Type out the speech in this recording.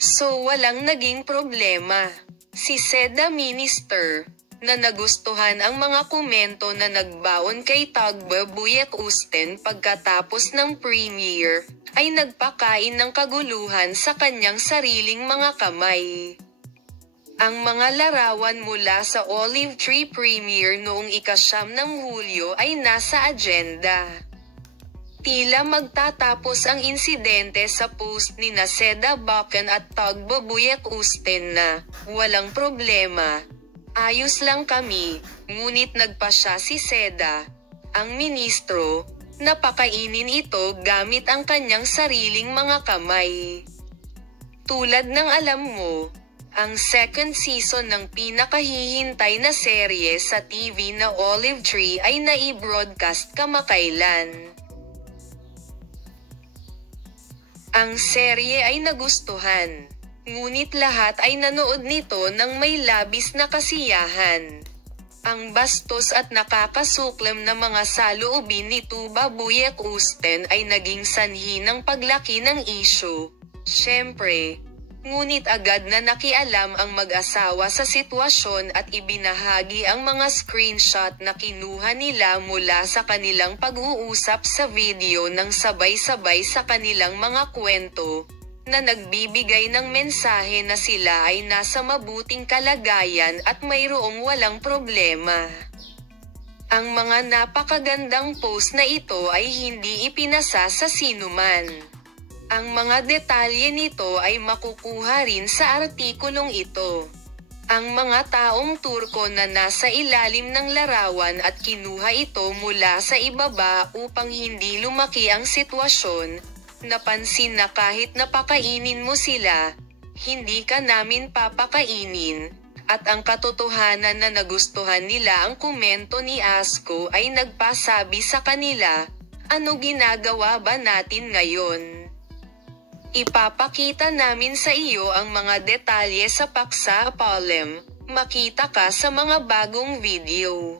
So walang naging problema. Si Seda Minister, na nagustuhan ang mga komento na nagbaon kay Tagba Buyek Usten pagkatapos ng premiere, ay nagpakain ng kaguluhan sa kanyang sariling mga kamay. Ang mga larawan mula sa Olive Tree premiere noong 9 ng Hulyo ay nasa agenda. Tila magtatapos ang insidente sa post ni Seda Bacan at Tagba Buyek Usten na, "Walang problema. Ayos lang kami," ngunit nagpasya si Seda, ang ministro, na pakainin ito gamit ang kanyang sariling mga kamay. Tulad ng alam mo, ang second season ng pinakahihintay na serye sa TV na Olive Tree ay nai-broadcast kamakailan. Ang serye ay nagustuhan, ngunit lahat ay nanood nito ng may labis na kasiyahan. Ang bastos at nakakasuklam na mga saloobin ni Tuba Buyek Usten ay naging sanhi ng paglaki ng issue. Siyempre, ngunit agad na nakialam ang mag-asawa sa sitwasyon at ibinahagi ang mga screenshot na kinuha nila mula sa kanilang pag-uusap sa video ng sabay-sabay sa kanilang mga kwento, na nagbibigay ng mensahe na sila ay nasa mabuting kalagayan at mayroong walang problema. Ang mga napakagandang post na ito ay hindi ipinasa sa sinuman. Ang mga detalye nito ay makukuha rin sa artikulong ito. Ang mga taong Turko na nasa ilalim ng larawan at kinuha ito mula sa ibaba upang hindi lumaki ang sitwasyon, napansin na kahit napakainin mo sila, hindi ka namin papakainin, at ang katotohanan na nagustuhan nila ang komento ni Asko ay nagpasabi sa kanila, "Ano ginagawa ba natin ngayon? Ipapakita namin sa iyo ang mga detalye sa paksa Apolem, makita ka sa mga bagong video."